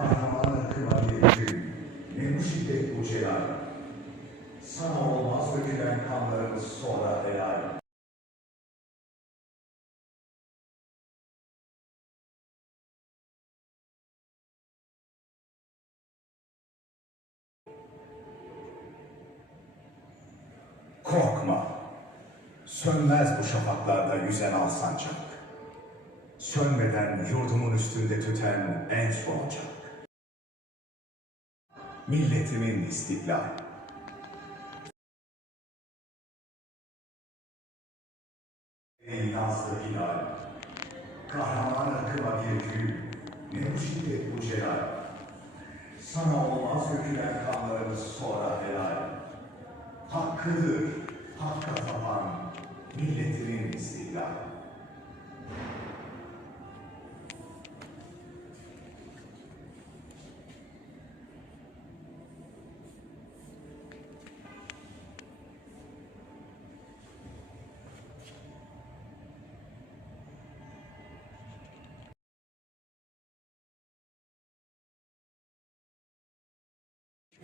Kahraman ırkıma bir gün, ne bu şiddet bu celal. Sana olmaz dökülen kanlarımız sonra helal. Korkma. Sönmez bu şafaklarda yüzen al. Sönmeden yurdumun üstünde tüten en son ocak. Milletimin istiklal. Ey nazlı hilal. Kahraman akıma bir gül. Ne bu şiddet bu celal. Sana olmaz dökülen kanlarımız sonra helal. Hakkıdır, hakka tapan milletimin istiklal.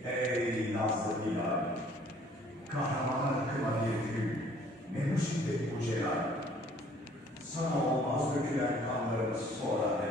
Ey nazlı hilal, kahraman akıma bir gül, ne bu şiddet bu celal. Sana olmaz dökülen kanlarımız sonra